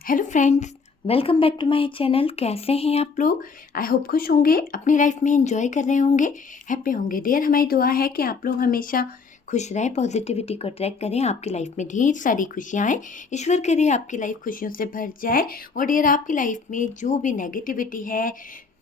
Hello friends, welcome back to my channel. कैसे हैं आप लोग? आई होप खुश होंगे, अपनी लाइफ में एंजॉय कर रहे होंगे, हैप्पी होंगे। डियर, हमारी दुआ है कि आप लोग हमेशा खुश रहें, पॉजिटिविटी को अट्रैक्ट करें, आपकी लाइफ में ढेर सारी खुशियाँ आएँ। ईश्वर करे आपकी लाइफ खुशियों से भर जाए। और डियर, आपकी लाइफ में जो भी नेगेटिविटी है,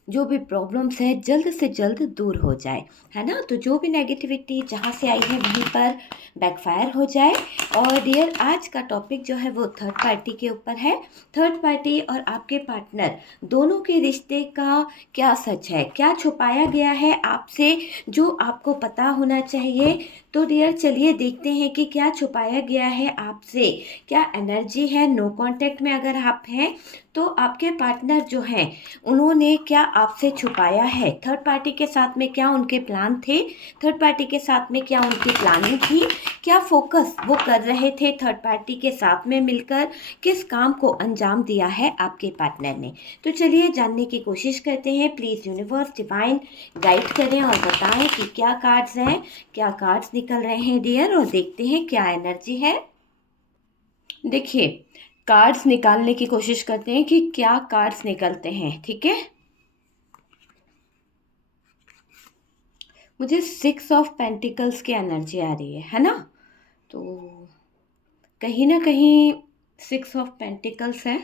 जो भी प्रॉब्लम्स है, जल्द से जल्द दूर हो जाए, है ना। तो जो भी नेगेटिविटी जहाँ से आई है वहीं पर बैकफायर हो जाए। और डियर, आज का टॉपिक जो है वो थर्ड पार्टी के ऊपर है। थर्ड पार्टी और आपके पार्टनर दोनों के रिश्ते का क्या सच है, क्या छुपाया गया है आपसे जो आपको पता होना चाहिए। तो डियर, चलिए देखते हैं कि क्या छुपाया गया है आपसे, क्या एनर्जी है। नो कांटेक्ट में अगर आप हैं तो आपके पार्टनर जो हैं उन्होंने क्या आपसे छुपाया है। थर्ड पार्टी के साथ में क्या उनके प्लान थे, थर्ड पार्टी के साथ में क्या उनकी प्लानिंग थी, क्या फोकस वो कर रहे थे थर्ड पार्टी के साथ में मिलकर, किस काम को अंजाम दिया है आपके पार्टनर ने। तो चलिए जानने की कोशिश करते हैं। प्लीज़ यूनिवर्स डिवाइन गाइड करें और बताएं कि क्या कार्ड्स हैं, क्या कार्ड्स निकल रहे हैं डियर, और देखते हैं क्या एनर्जी है। देखिए, कार्ड्स निकालने की कोशिश करते हैं कि क्या कार्ड्स निकलते हैं, ठीक है। मुझे 6 ऑफ पेंटिकल्स की एनर्जी आ रही है ना। तो कहीं ना कहीं 6 ऑफ पेंटिकल्स है,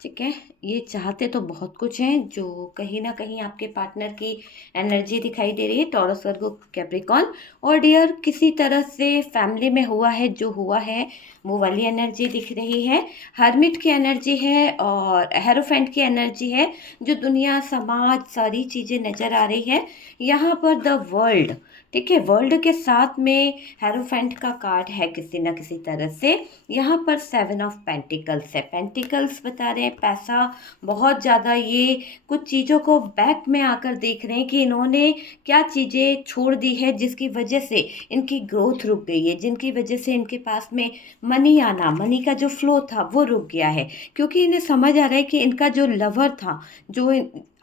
ठीक है। ये चाहते तो बहुत कुछ हैं, जो कहीं ना कहीं आपके पार्टनर की एनर्जी दिखाई दे रही है, टॉरस वर्गो कैप्रिकॉन। और डियर, किसी तरह से फैमिली में हुआ है जो हुआ है, वो वाली एनर्जी दिख रही है। हर्मिट की एनर्जी है और हेरोफेंट की एनर्जी है। जो दुनिया, समाज, सारी चीज़ें नज़र आ रही है यहाँ पर। द वर्ल्ड, ठीक है, वर्ल्ड के साथ में हेरोफेंट का कार्ड है किसी न किसी तरह से। यहाँ पर 7 ऑफ पेंटिकल्स है। पेंटिकल्स बता रहे हैं पैसा बहुत ज़्यादा, ये कुछ चीज़ों को बैक में आकर देख रहे हैं कि इन्होंने क्या चीज़ें छोड़ दी है जिसकी वजह से इनकी ग्रोथ रुक गई है, जिनकी वजह से इनके पास में मनी आना, मनी का जो फ्लो था वो रुक गया है। क्योंकि इन्हें समझ आ रहा है कि इनका जो लवर था, जो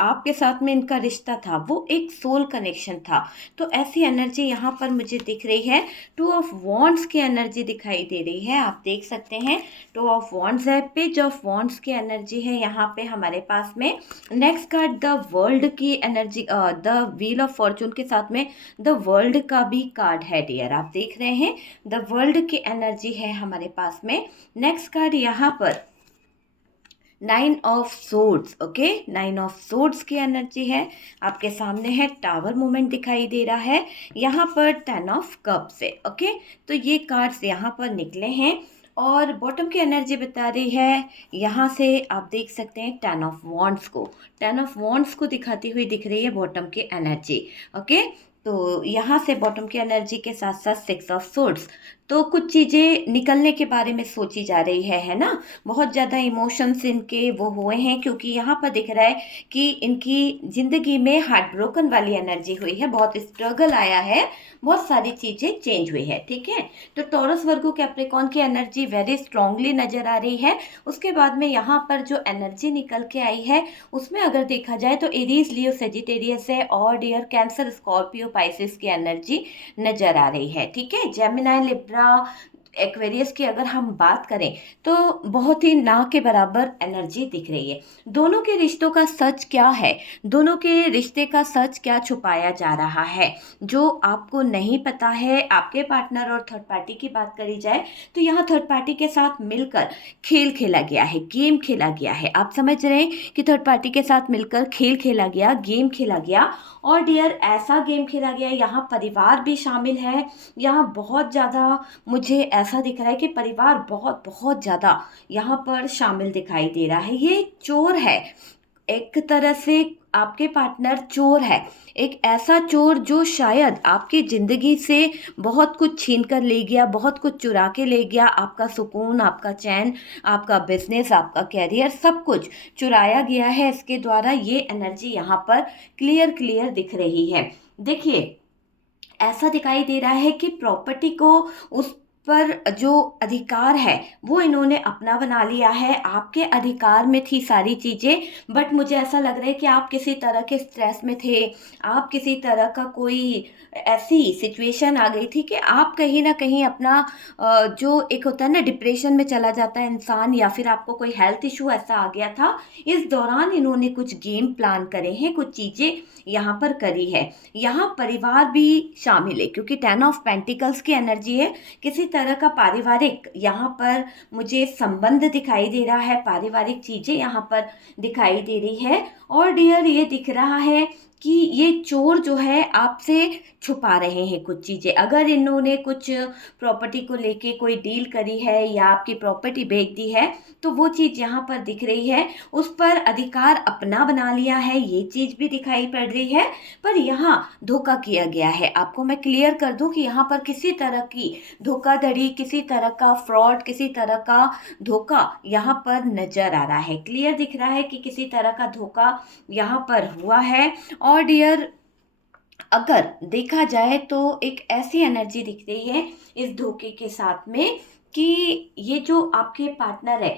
आपके साथ में इनका रिश्ता था, वो एक सोल कनेक्शन था। तो ऐसी एनर्जी यहाँ पर मुझे दिख रही है। 2 ऑफ वॉन्ड्स की एनर्जी दिखाई दे रही है, आप देख सकते हैं। 2 ऑफ वॉन्ड्स है, पेज ऑफ वॉन्ड्स की एनर्जी है यहाँ पे हमारे पास में। नेक्स्ट कार्ड द वर्ल्ड की energy, the wheel of Fortune के साथ में द वर्ल्ड का भी कार्ड है डियर, आप देख रहे हैं। द वर्ल्ड की एनर्जी है हमारे पास में। नेक्स्ट कार्ड यहाँ पर 9 of swords, okay. 9 of swords की एनर्जी है आपके सामने है। टावर मूवमेंट दिखाई दे रहा है यहाँ पर। 10 ऑफ कप्स है, ओके। तो ये कार्ड्स यहाँ पर निकले हैं। और बॉटम की एनर्जी बता रही है यहाँ से, आप देख सकते हैं 10 ऑफ वॉन्ड्स को, 10 ऑफ वॉन्ड्स को दिखाती हुई दिख रही है बॉटम की एनर्जी, ओके। तो यहाँ से बॉटम की एनर्जी के साथ साथ 6 ऑफ सोर्ड्स। तो कुछ चीज़ें निकलने के बारे में सोची जा रही है ना। बहुत ज़्यादा इमोशंस इनके वो हुए हैं, क्योंकि यहाँ पर दिख रहा है कि इनकी ज़िंदगी में हार्ट ब्रोकन वाली एनर्जी हुई है, बहुत स्ट्रगल आया है, बहुत सारी चीज़ें चेंज हुई है, ठीक है। तो टॉरस वर्गो कैप्रिकॉन की एनर्जी वेरी स्ट्रांगली नज़र आ रही है। उसके बाद में यहाँ पर जो एनर्जी निकल के आई है उसमें अगर देखा जाए तो एरीज, लियो, सेजिटेरियस है। और डियर, कैंसर, स्कॉर्पियो, पाइसिस की एनर्जी नज़र आ रही है, ठीक है। जेमिनाई, लिब्रा, एक्वेरियस की अगर हम बात करें तो बहुत ही ना के बराबर एनर्जी दिख रही है। दोनों के रिश्तों का सच क्या है, दोनों के रिश्ते का सच क्या छुपाया जा रहा है जो आपको नहीं पता है। आपके पार्टनर और थर्ड पार्टी की बात करी जाए तो यहाँ थर्ड पार्टी के साथ मिलकर खेल खेला गया है, गेम खेला गया है। आप समझ रहे हैं कि थर्ड पार्टी के साथ मिलकर खेल खेला गया, गेम खेला गया। और डियर, ऐसा गेम खेला गया, यहाँ परिवार भी शामिल है। यहाँ बहुत ज़्यादा मुझे ऐसा दिख रहा है कि परिवार बहुत बहुत ज़्यादा यहाँ पर शामिल दिखाई दे रहा है। ये चोर है एक तरह से, आपके पार्टनर चोर है। एक ऐसा चोर जो शायद आपकी ज़िंदगी से बहुत कुछ छीन कर ले गया, बहुत कुछ चुरा के ले गया। आपका सुकून, आपका चैन, आपका बिजनेस, आपका कैरियर, सब कुछ चुराया गया है इसके द्वारा। ये एनर्जी यहाँ पर क्लियर क्लियर दिख रही है। देखिए, ऐसा दिखाई दे रहा है कि प्रॉपर्टी को उस पर जो अधिकार है वो इन्होंने अपना बना लिया है। आपके अधिकार में थी सारी चीज़ें, बट मुझे ऐसा लग रहा है कि आप किसी तरह के स्ट्रेस में थे, आप किसी तरह का कोई ऐसी सिचुएशन आ गई थी कि आप कहीं ना कहीं अपना जो एक होता है ना डिप्रेशन में चला जाता है इंसान, या फिर आपको कोई हेल्थ इशू ऐसा आ गया था। इस दौरान इन्होंने कुछ गेम प्लान करे हैं, कुछ चीज़ें यहाँ पर करी है। यहाँ परिवार भी शामिल है क्योंकि 10 ऑफ पेंटिकल्स की एनर्जी है। किसी तरह का पारिवारिक यहाँ पर मुझे संबंध दिखाई दे रहा है, पारिवारिक चीज़ें यहाँ पर दिखाई दे रही है। और डियर ये दिख रहा है कि ये चोर जो है आपसे छुपा रहे हैं कुछ चीज़ें। अगर इन्होंने कुछ प्रॉपर्टी को लेके कोई डील करी है या आपकी प्रॉपर्टी बेच दी है तो वो चीज़ यहाँ पर दिख रही है, उस पर अधिकार अपना बना लिया है, ये चीज़ भी दिखाई पड़ रही है। पर यहाँ धोखा किया गया है। आपको मैं क्लियर कर दूं कि यहाँ पर किसी तरह की धोखाधड़ी, किसी तरह का फ्रॉड, किसी तरह का धोखा यहाँ पर नजर आ रहा है। क्लियर दिख रहा है कि किसी तरह का धोखा यहाँ पर हुआ है। और डियर अगर देखा जाए तो एक ऐसी एनर्जी दिख रही है इस धोखे के साथ में कि ये जो आपके पार्टनर है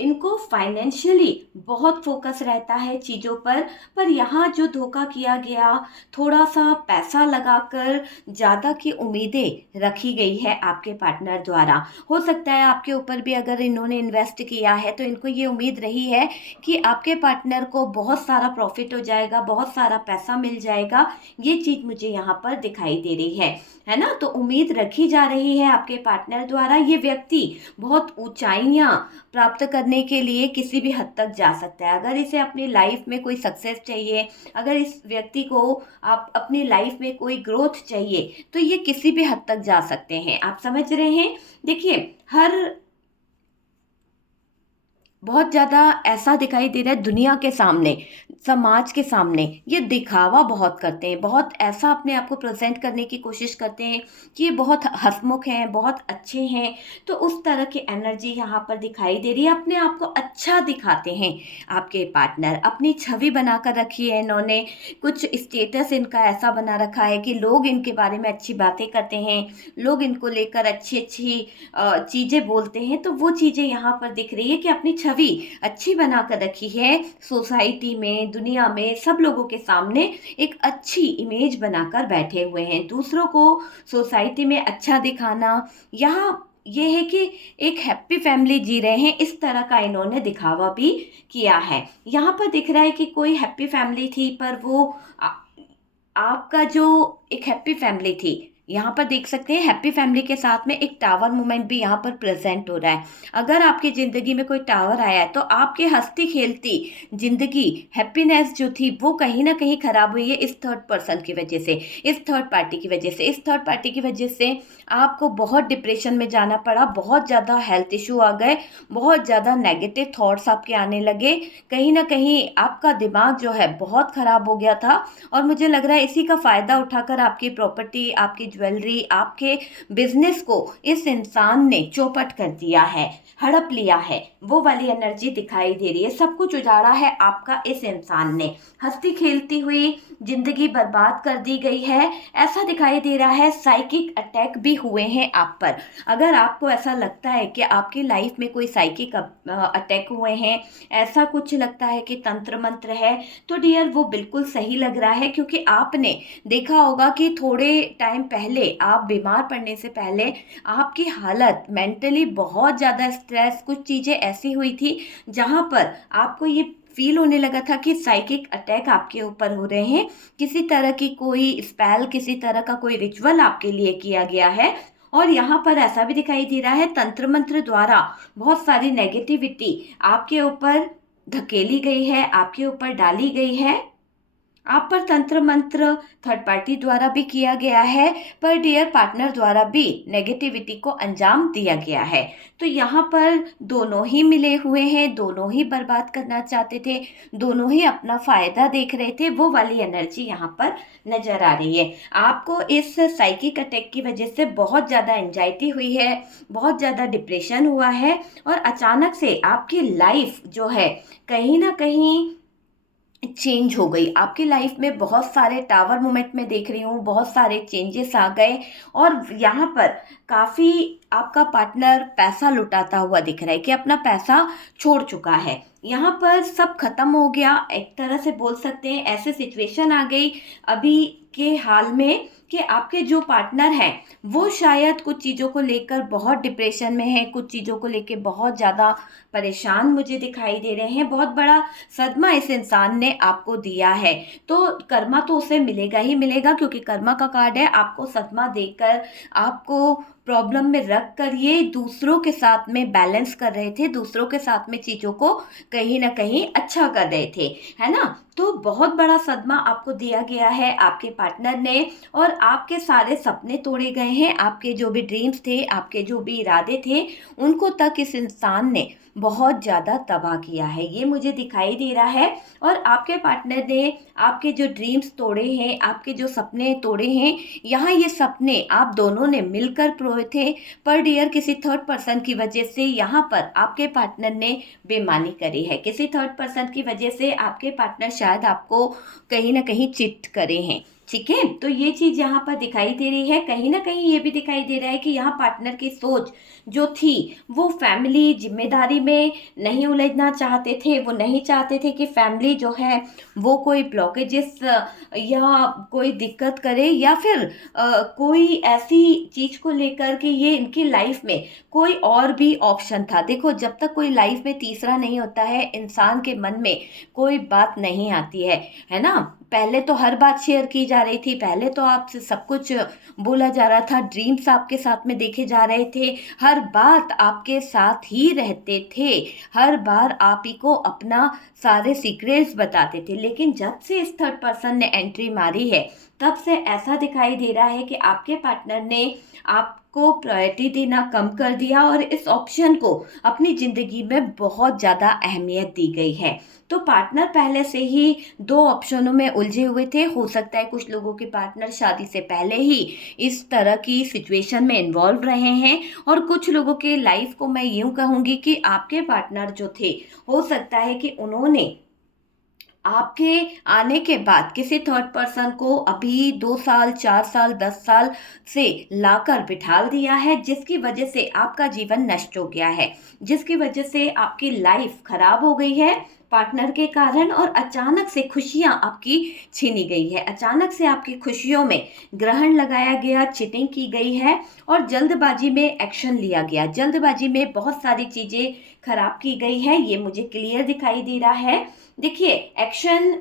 इनको फाइनेंशियली बहुत फोकस रहता है चीज़ों पर यहाँ जो धोखा किया गया, थोड़ा सा पैसा लगाकर ज़्यादा की उम्मीदें रखी गई है आपके पार्टनर द्वारा। हो सकता है आपके ऊपर भी अगर इन्होंने इन्वेस्ट किया है तो इनको ये उम्मीद रही है कि आपके पार्टनर को बहुत सारा प्रॉफिट हो जाएगा, बहुत सारा पैसा मिल जाएगा। ये चीज़ मुझे यहाँ पर दिखाई दे रही है ना। तो उम्मीद रखी जा रही है आपके पार्टनर द्वारा। ये व्यक्ति बहुत ऊंचाइयां प्राप्त करने के लिए किसी भी हद तक जा सकता है। अगर इसे अपनी लाइफ में कोई सक्सेस चाहिए, अगर इस व्यक्ति को आप अपनी लाइफ में कोई ग्रोथ चाहिए तो ये किसी भी हद तक जा सकते हैं। आप समझ रहे हैं। देखिए हर बहुत ज़्यादा ऐसा दिखाई दे रहा है दुनिया के सामने, समाज के सामने ये दिखावा बहुत करते हैं, बहुत ऐसा अपने आप को प्रेजेंट करने की कोशिश करते हैं कि ये बहुत हंसमुख हैं, बहुत अच्छे हैं। तो उस तरह की एनर्जी यहाँ पर दिखाई दे रही है। अपने आप को अच्छा दिखाते हैं आपके पार्टनर, अपनी छवि बनाकर रखी है इन्होंने। कुछ स्टेटस इनका ऐसा बना रखा है कि लोग इनके बारे में अच्छी बातें करते हैं, लोग इनको लेकर अच्छी अच्छी चीज़ें बोलते हैं। तो वो चीज़ें यहाँ पर दिख रही है कि अपनी छवि अच्छी बना कर रखी है सोसाइटी में, दुनिया में, सब लोगों के सामने एक अच्छी इमेज बनाकर बैठे हुए हैं। दूसरों को सोसाइटी में अच्छा दिखाना, यहाँ ये है कि एक हैप्पी फैमिली जी रहे हैं, इस तरह का इन्होंने दिखावा भी किया है। यहाँ पर दिख रहा है कि कोई हैप्पी फैमिली थी पर वो आपका जो एक हैप्पी फैमिली थी, यहाँ पर देख सकते हैं हैप्पी फैमिली के साथ में एक टावर मूवमेंट भी यहाँ पर प्रेजेंट हो रहा है। अगर आपकी ज़िंदगी में कोई टावर आया है तो आपकी हंसती खेलती ज़िंदगी, हैप्पीनेस जो थी वो कहीं ना कहीं ख़राब हुई है इस थर्ड पर्सन की वजह से, इस थर्ड पार्टी की वजह से। इस थर्ड पार्टी की वजह से आपको बहुत डिप्रेशन में जाना पड़ा, बहुत ज़्यादा हेल्थ इशू आ गए, बहुत ज़्यादा नेगेटिव थॉट्स आपके आने लगे। कहीं ना कहीं आपका दिमाग जो है बहुत ख़राब हो गया था। और मुझे लग रहा है इसी का फ़ायदा उठाकर आपकी प्रॉपर्टी, आपकी ज्वेलरी, आपके बिजनेस को इस इंसान ने चौपट कर दिया है, हड़प लिया है। वो वाली एनर्जी दिखाई दे रही है। सब कुछ उजाड़ा है आपका इस इंसान ने, हंसती खेलती हुई जिंदगी बर्बाद कर दी गई है, ऐसा दिखाई दे रहा है। साइकिक अटैक भी हुए हैं आप पर। अगर आपको ऐसा लगता है कि आपकी लाइफ में कोई साइकिक अटैक हुए हैं, ऐसा कुछ लगता है कि तंत्र मंत्र है, तो डियर वो बिल्कुल सही लग रहा है। क्योंकि आपने देखा होगा कि थोड़े टाइम पहले, आप बीमार पड़ने से पहले आपकी हालत मेंटली बहुत ज़्यादा स्ट्रेस, कुछ चीज़ें ऐसी हुई थी जहाँ पर आपको ये फील होने लगा था कि साइकिक अटैक आपके ऊपर हो रहे हैं। किसी तरह की कोई स्पेल, किसी तरह का कोई रिचुअल आपके लिए किया गया है। और यहाँ पर ऐसा भी दिखाई दे रहा है तंत्र मंत्र द्वारा बहुत सारी नेगेटिविटी आपके ऊपर धकेली गई है, आपके ऊपर डाली गई है। आप पर तंत्र मंत्र थर्ड पार्टी द्वारा भी किया गया है, पर डियर पार्टनर द्वारा भी नेगेटिविटी को अंजाम दिया गया है। तो यहाँ पर दोनों ही मिले हुए हैं, दोनों ही बर्बाद करना चाहते थे, दोनों ही अपना फ़ायदा देख रहे थे। वो वाली एनर्जी यहाँ पर नज़र आ रही है। आपको इस साइकिक अटैक की वजह से बहुत ज़्यादा एंजाइटी हुई है, बहुत ज़्यादा डिप्रेशन हुआ है। और अचानक से आपकी लाइफ जो है कहीं ना कहीं चेंज हो गई। आपकी लाइफ में बहुत सारे टावर मोमेंट में देख रही हूँ, बहुत सारे चेंजेस आ गए। और यहाँ पर काफ़ी आपका पार्टनर पैसा लुटाता हुआ दिख रहा है कि अपना पैसा छोड़ चुका है। यहाँ पर सब खत्म हो गया, एक तरह से बोल सकते हैं ऐसे सिचुएशन आ गई अभी के हाल में कि आपके जो पार्टनर हैं वो शायद कुछ चीज़ों को लेकर बहुत डिप्रेशन में है, कुछ चीज़ों को लेकर बहुत ज़्यादा परेशान मुझे दिखाई दे रहे हैं। बहुत बड़ा सदमा इस इंसान ने आपको दिया है, तो कर्मा तो उसे मिलेगा ही मिलेगा, क्योंकि कर्मा का कार्ड है। आपको सदमा देकर, आपको प्रॉब्लम में रख कर ये दूसरों के साथ में बैलेंस कर रहे थे, दूसरों के साथ में चीज़ों को कहीं ना कहीं अच्छा कर रहे थे, है ना। तो बहुत बड़ा सदमा आपको दिया गया है आपके पार्टनर ने, और आपके सारे सपने तोड़े गए हैं। आपके जो भी ड्रीम्स थे, आपके जो भी इरादे थे, उनको तक इस इंसान ने बहुत ज़्यादा तबाह किया है, ये मुझे दिखाई दे रहा है। और आपके पार्टनर ने आपके जो ड्रीम्स तोड़े हैं, आपके जो सपने तोड़े हैं, यहाँ ये सपने आप दोनों ने मिलकर प्रोए थे, पर डियर किसी थर्ड पर्सन की वजह से यहाँ पर आपके पार्टनर ने बेईमानी करी है। किसी थर्ड पर्सन की वजह से आपके पार्टनर शायद आपको कहीं ना कहीं चिट करे हैं, ठीक है। तो ये चीज़ यहाँ पर दिखाई दे रही है। कहीं ना कहीं ये भी दिखाई दे रहा है कि यहाँ पार्टनर की सोच जो थी वो फैमिली जिम्मेदारी में नहीं उलझना चाहते थे। वो नहीं चाहते थे कि फैमिली जो है वो कोई ब्लॉकेजेस या कोई दिक्कत करे, या फिर कोई ऐसी चीज़ को लेकर के ये इनकी लाइफ में कोई और भी ऑप्शन था। देखो, जब तक कोई लाइफ में तीसरा नहीं होता है, इंसान के मन में कोई बात नहीं आती है ना। पहले तो हर बात शेयर की जा रही थी, पहले तो आपसे सब कुछ बोला जा रहा था, ड्रीम्स आपके साथ में देखे जा रहे थे, हर बात आपके साथ ही रहते थे, हर बार आप ही को अपना सारे सीक्रेट्स बताते थे। लेकिन जब से इस थर्ड पर्सन ने एंट्री मारी है, तब से ऐसा दिखाई दे रहा है कि आपके पार्टनर ने आपको प्रायोरिटी देना कम कर दिया, और इस ऑप्शन को अपनी ज़िंदगी में बहुत ज़्यादा अहमियत दी गई है। तो पार्टनर पहले से ही दो ऑप्शनों में उलझे हुए थे। हो सकता है कुछ लोगों के पार्टनर शादी से पहले ही इस तरह की सिचुएशन में इन्वॉल्व रहे हैं, और कुछ लोगों के लाइफ को मैं यूँ कहूँगी कि आपके पार्टनर जो थे, हो सकता है कि उन्होंने आपके आने के बाद किसी थर्ड पर्सन को अभी 2 साल, 4 साल, 10 साल से लाकर बिठाल दिया है, जिसकी वजह से आपका जीवन नष्ट हो गया है, जिसकी वजह से आपकी लाइफ खराब हो गई है पार्टनर के कारण। और अचानक से खुशियां आपकी छीनी गई है, अचानक से आपकी खुशियों में ग्रहण लगाया गया, चीटिंग की गई है, और जल्दबाजी में एक्शन लिया गया, जल्दबाजी में बहुत सारी चीज़ें खराब की गई है। ये मुझे क्लियर दिखाई दे रहा है। देखिए, एक्शन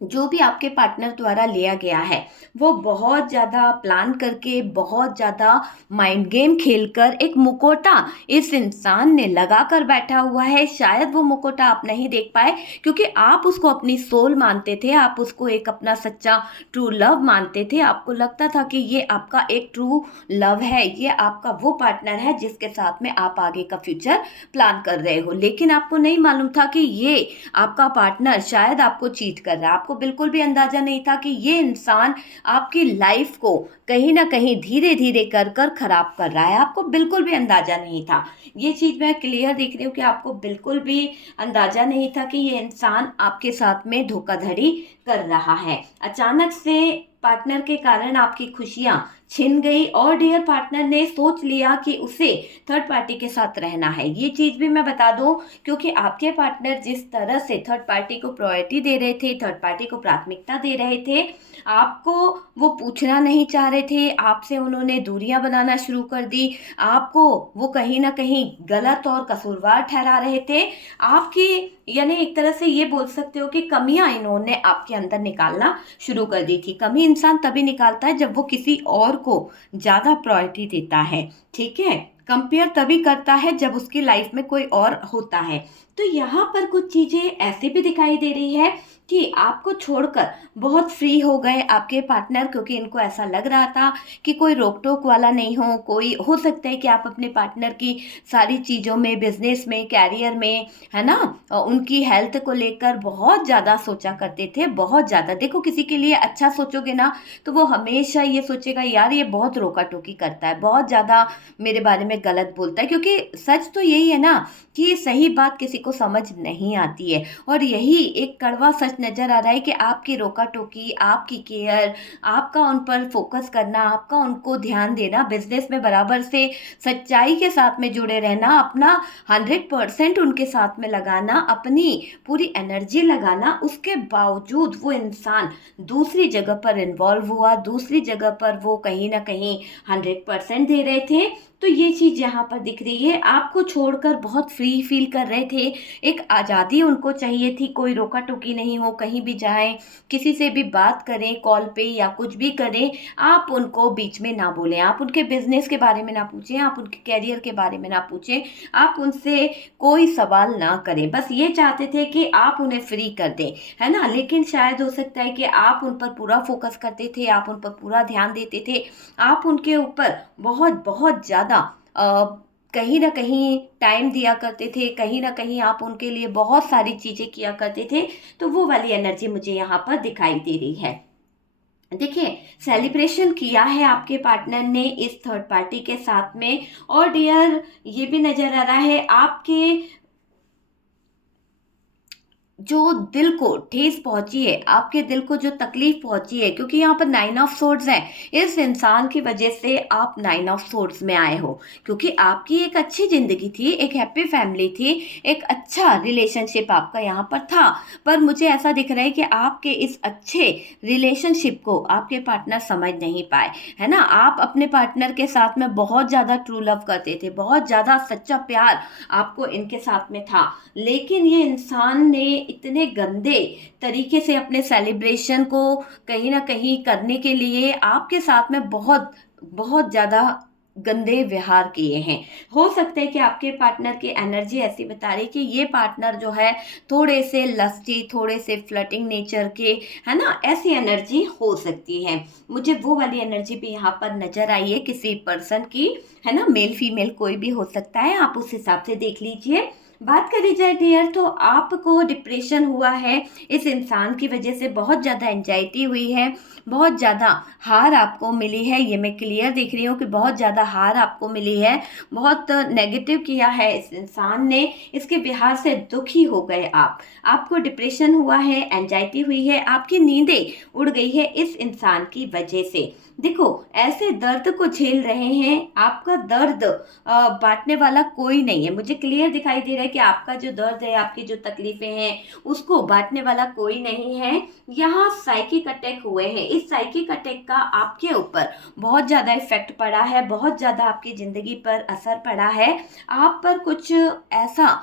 जो भी आपके पार्टनर द्वारा लिया गया है वो बहुत ज़्यादा प्लान करके, बहुत ज़्यादा माइंड गेम खेलकर एक मुखौटा इस इंसान ने लगा कर बैठा हुआ है। शायद वो मुखौटा आप नहीं देख पाए, क्योंकि आप उसको अपनी सोल मानते थे, आप उसको एक अपना सच्चा ट्रू लव मानते थे। आपको लगता था कि ये आपका एक ट्रू लव है, ये आपका वो पार्टनर है जिसके साथ में आप आगे का फ्यूचर प्लान कर रहे हो। लेकिन आपको नहीं मालूम था कि ये आपका पार्टनर शायद आपको चीट कर रहा है। आपको बिल्कुल भी अंदाजा नहीं था कि ये इंसान आपकी लाइफ को कहीं ना कहीं धीरे धीरे कर कर खराब कर रहा है। आपको बिल्कुल भी अंदाजा नहीं था। ये चीज़ मैं क्लियर देख रही हूँ कि आपको बिल्कुल भी अंदाजा नहीं था कि ये इंसान आपके साथ में धोखाधड़ी कर रहा है। अचानक से पार्टनर के कारण आपकी खुशियाँ छिन गई, और डियर पार्टनर ने सोच लिया कि उसे थर्ड पार्टी के साथ रहना है। ये चीज़ भी मैं बता दूं, क्योंकि आपके पार्टनर जिस तरह से थर्ड पार्टी को प्रायोरिटी दे रहे थे, थर्ड पार्टी को प्राथमिकता दे रहे थे, आपको वो पूछना नहीं चाह रहे थे, आपसे उन्होंने दूरियां बनाना शुरू कर दी, आपको वो कहीं ना कहीं गलत और कसूरवार ठहरा रहे थे। आपकी यानी एक तरह से ये बोल सकते हो कि कमियां इन्होंने आपके अंदर निकालना शुरू कर दी थी। कमी इंसान तभी निकालता है जब वो किसी और को ज़्यादा प्रायोरिटी देता है, ठीक है। कंपेयर तभी करता है जब उसकी लाइफ में कोई और होता है। तो यहाँ पर कुछ चीज़ें ऐसी भी दिखाई दे रही है कि आपको छोड़कर बहुत फ्री हो गए आपके पार्टनर, क्योंकि इनको ऐसा लग रहा था कि कोई रोक टोक वाला नहीं हो। कोई हो सकता है कि आप अपने पार्टनर की सारी चीज़ों में, बिजनेस में, कैरियर में, है ना, उनकी हेल्थ को लेकर बहुत ज़्यादा सोचा करते थे, बहुत ज़्यादा। देखो, किसी के लिए अच्छा सोचोगे ना तो वो हमेशा ये सोचेगा, यार ये बहुत रोका टोकी करता है, बहुत ज़्यादा मेरे बारे में गलत बोलता है, क्योंकि सच तो यही है ना कि सही बात किसी को समझ नहीं आती है। और यही एक कड़वा सच नज़र आ रहा है कि आपकी रोका टोकी, आपकी केयर, आपका उन पर फोकस करना, आपका उनको ध्यान देना, बिजनेस में बराबर से सच्चाई के साथ में जुड़े रहना, अपना 100% उनके साथ में लगाना, अपनी पूरी एनर्जी लगाना, उसके बावजूद वो इंसान दूसरी जगह पर इन्वॉल्व हुआ, दूसरी जगह पर वो कहीं ना कहीं 100% दे रहे थे। तो ये चीज़ यहाँ पर दिख रही है, आपको छोड़कर बहुत फ्री फील कर रहे थे, एक आज़ादी उनको चाहिए थी, कोई रोका टोकी नहीं हो, कहीं भी जाएं, किसी से भी बात करें कॉल पे या कुछ भी करें, आप उनको बीच में ना बोलें, आप उनके बिजनेस के बारे में ना पूछें, आप उनके कैरियर के बारे में ना पूछें, आप उनसे कोई सवाल ना करें, बस ये चाहते थे कि आप उन्हें फ्री कर दें, है ना। लेकिन शायद हो सकता है कि आप उन पर पूरा फोकस करते थे, आप उन पर पूरा ध्यान देते थे, आप उनके ऊपर बहुत बहुत ज़्यादा कहीं ना कहीं टाइम दिया करते थे, कहीं ना कहीं आप उनके लिए बहुत सारी चीज़ें किया करते थे। तो वो वाली एनर्जी मुझे यहाँ पर दिखाई दे रही है। देखिए, सेलिब्रेशन किया है आपके पार्टनर ने इस थर्ड पार्टी के साथ में, और डियर ये भी नज़र आ रहा है आपके जो दिल को ठेस पहुंची है, आपके दिल को जो तकलीफ पहुंची है, क्योंकि यहाँ पर 9 ऑफ सोर्ड्स है, इस इंसान की वजह से आप 9 ऑफ सोर्ड्स में आए हो, क्योंकि आपकी एक अच्छी जिंदगी थी, एक हैप्पी फैमिली थी, एक अच्छा रिलेशनशिप आपका यहाँ पर था। पर मुझे ऐसा दिख रहा है कि आपके इस अच्छे रिलेशनशिप को आपके पार्टनर समझ नहीं पाए, है ना। आप अपने पार्टनर के साथ में बहुत ज़्यादा ट्रू लव करते थे, बहुत ज़्यादा सच्चा प्यार आपको इनके साथ में था, लेकिन ये इंसान ने इतने गंदे तरीके से अपने सेलिब्रेशन को कहीं ना कहीं करने के लिए आपके साथ में बहुत बहुत ज़्यादा गंदे व्यवहार किए हैं। हो सकता है कि आपके पार्टनर की एनर्जी ऐसी बता रही कि ये पार्टनर जो है थोड़े से लस्टी, थोड़े से फ्लर्टिंग नेचर के, है ना, ऐसी एनर्जी हो सकती है। मुझे वो वाली एनर्जी भी यहाँ पर नजर आई है किसी पर्सन की, है ना, मेल फीमेल कोई भी हो सकता है, आप उस हिसाब से देख लीजिए। बात करी जाए डियर, तो आपको डिप्रेशन हुआ है इस इंसान की वजह से, बहुत ज़्यादा एंजाइटी हुई है, बहुत ज़्यादा हार आपको मिली है, ये मैं क्लियर देख रही हूँ कि बहुत ज़्यादा हार आपको मिली है, बहुत नेगेटिव किया है इस इंसान ने, इसके बिहार से दुखी हो गए आप, आपको डिप्रेशन हुआ है, एंजाइटी हुई है, आपकी नींदें उड़ गई है इस इंसान की वजह से। देखो, ऐसे दर्द को झेल रहे हैं, आपका दर्द बांटने वाला कोई नहीं है, मुझे क्लियर दिखाई दे रहा है कि आपका जो दर्द है, आपकी जो तकलीफें हैं, उसको बांटने वाला कोई नहीं है। यहाँ साइकिक अटैक हुए हैं, इस साइकिक अटैक का आपके ऊपर बहुत ज़्यादा इफेक्ट पड़ा है, बहुत ज़्यादा आपकी ज़िंदगी पर असर पड़ा है, आप पर कुछ ऐसा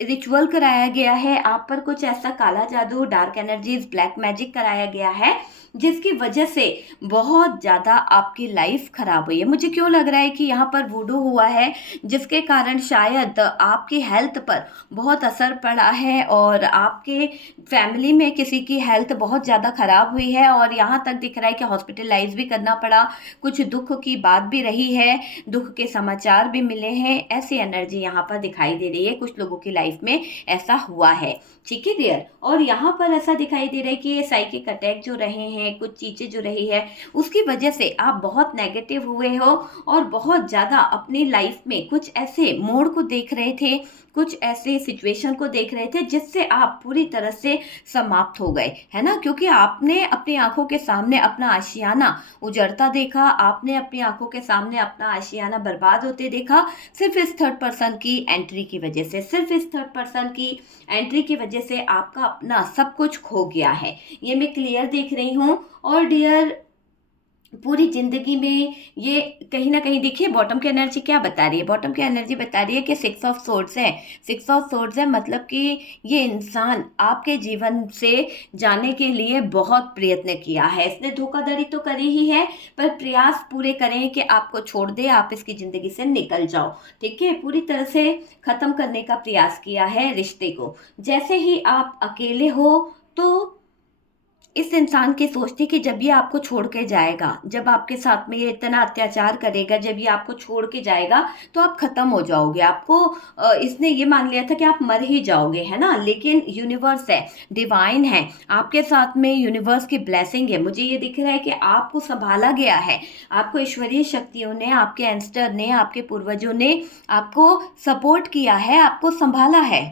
रिचुअल कराया गया है, आप पर कुछ ऐसा काला जादू, डार्क एनर्जीज, ब्लैक मैजिक कराया गया है, जिसकी वजह से बहुत ज़्यादा आपकी लाइफ खराब हुई है। मुझे क्यों लग रहा है कि यहाँ पर वुडू हुआ है, जिसके कारण शायद आपकी हेल्थ पर बहुत असर पड़ा है, और आपके फैमिली में किसी की हेल्थ बहुत ज़्यादा ख़राब हुई है, और यहाँ तक दिख रहा है कि हॉस्पिटलाइज भी करना पड़ा, कुछ दुख की बात भी रही है, दुख के समाचार भी मिले हैं, ऐसी एनर्जी यहाँ पर दिखाई दे रही है, कुछ लोगों की लाइफ में ऐसा हुआ है। ठीक है डियर, और यहाँ पर ऐसा दिखाई दे रहा है कि ये साइकिक अटैक जो रहे हैं, कुछ चीज़ें जो रही है, उसकी वजह से आप बहुत नेगेटिव हुए हो, और बहुत ज़्यादा अपनी लाइफ में कुछ ऐसे मोड़ को देख रहे थे, कुछ ऐसे सिचुएशन को देख रहे थे जिससे आप पूरी तरह से समाप्त हो गए, है ना, क्योंकि आपने अपनी आंखों के सामने अपना आशियाना उजड़ता देखा, आपने अपनी आंखों के सामने अपना आशियाना बर्बाद होते देखा, सिर्फ इस थर्ड पर्सन की एंट्री की वजह से, सिर्फ इस थर्ड पर्सन की एंट्री की वजह से आपका अपना सब कुछ खो गया है, ये मैं क्लियर देख रही हूँ। और डियर, पूरी जिंदगी में ये कहीं ना कहीं देखिए, बॉटम की एनर्जी क्या बता रही है, बॉटम की एनर्जी बता रही है कि 6 ऑफ सोर्ड्स है, 6 ऑफ सोर्ड्स है, मतलब कि ये इंसान आपके जीवन से जाने के लिए बहुत प्रयत्न किया है, इसने धोखाधड़ी तो करी ही है, पर प्रयास पूरे करें कि आपको छोड़ दे, आप इसकी ज़िंदगी से निकल जाओ, ठीक है, पूरी तरह से ख़त्म करने का प्रयास किया है रिश्ते को। जैसे ही आप अकेले हो, तो इस इंसान की सोच थी कि जब ये आपको छोड़ के जाएगा, जब आपके साथ में ये इतना अत्याचार करेगा, जब ये आपको छोड़ के जाएगा तो आप खत्म हो जाओगे, आपको इसने ये मान लिया था कि आप मर ही जाओगे, है ना। लेकिन यूनिवर्स है, डिवाइन है, आपके साथ में यूनिवर्स की ब्लेसिंग है। मुझे ये दिख रहा है कि आपको संभाला गया है, आपको ईश्वरीय शक्तियों ने, आपके एंस्टर ने, आपके पूर्वजों ने आपको सपोर्ट किया है, आपको संभाला है।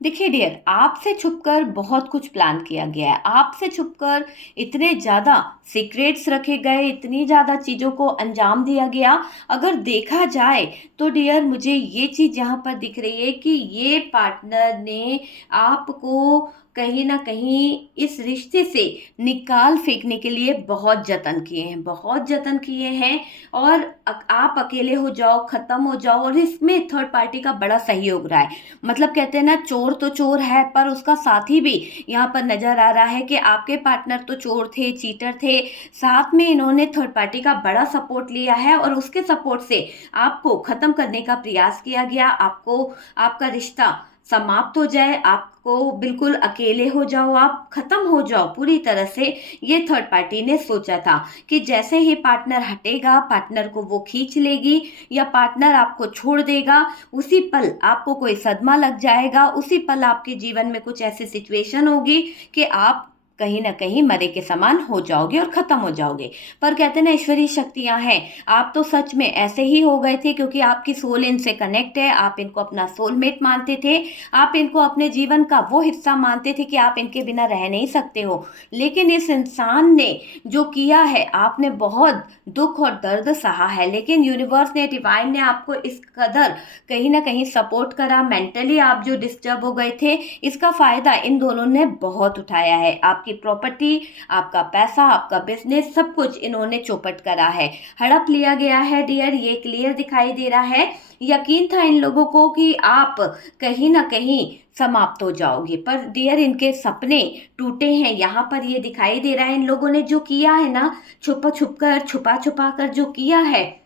देखिए डियर, आपसे छुपकर बहुत कुछ प्लान किया गया है, आपसे छुपकर इतने ज़्यादा सीक्रेट्स रखे गए, इतनी ज़्यादा चीज़ों को अंजाम दिया गया। अगर देखा जाए तो डियर, मुझे ये चीज़ यहाँ पर दिख रही है कि ये पार्टनर ने आपको कहीं ना कहीं इस रिश्ते से निकाल फेंकने के लिए बहुत जतन किए हैं, बहुत जतन किए हैं। और आप अकेले हो जाओ, ख़त्म हो जाओ, और इसमें थर्ड पार्टी का बड़ा सहयोग रहा है। मतलब कहते हैं ना, चोर तो चोर है पर उसका साथी भी यहाँ पर नजर आ रहा है कि आपके पार्टनर तो चोर थे, चीटर थे, साथ में इन्होंने थर्ड पार्टी का बड़ा सपोर्ट लिया है और उसके सपोर्ट से आपको खत्म करने का प्रयास किया गया। आपको, आपका रिश्ता समाप्त हो जाए, आपको बिल्कुल अकेले हो जाओ, आप खत्म हो जाओ पूरी तरह से। ये थर्ड पार्टी ने सोचा था कि जैसे ही पार्टनर हटेगा, पार्टनर को वो खींच लेगी या पार्टनर आपको छोड़ देगा, उसी पल आपको कोई सदमा लग जाएगा, उसी पल आपके जीवन में कुछ ऐसी सिचुएशन होगी कि आप कहीं ना कहीं मरे के समान हो जाओगे और खत्म हो जाओगे। पर कहते हैं ना, ईश्वरीय शक्तियां हैं, आप तो सच में ऐसे ही हो गए थे क्योंकि आपकी सोल इनसे कनेक्ट है, आप इनको अपना सोलमेट मानते थे, आप इनको अपने जीवन का वो हिस्सा मानते थे कि आप इनके बिना रह नहीं सकते हो। लेकिन इस इंसान ने जो किया है, आपने बहुत दुख और दर्द सहा है, लेकिन यूनिवर्स ने, डिवाइन ने आपको इस कदर कहीं ना कहीं सपोर्ट करा। मेंटली आप जो डिस्टर्ब हो गए थे, इसका फायदा इन दोनों ने बहुत उठाया है। आपकी प्रॉपर्टी, आपका पैसा, आपका बिजनेस, सब कुछ इन्होंने चौपट करा है, हड़प लिया गया है डियर। ये क्लियर दिखाई दे रहा है। यकीन था इन लोगों को कि आप कहीं ना कहीं समाप्त हो जाओगे, पर डियर इनके सपने टूटे हैं। यहाँ पर ये दिखाई दे रहा है, इन लोगों ने जो किया है ना, छुपा छुप कर, छुपा छुपा कर जो किया है,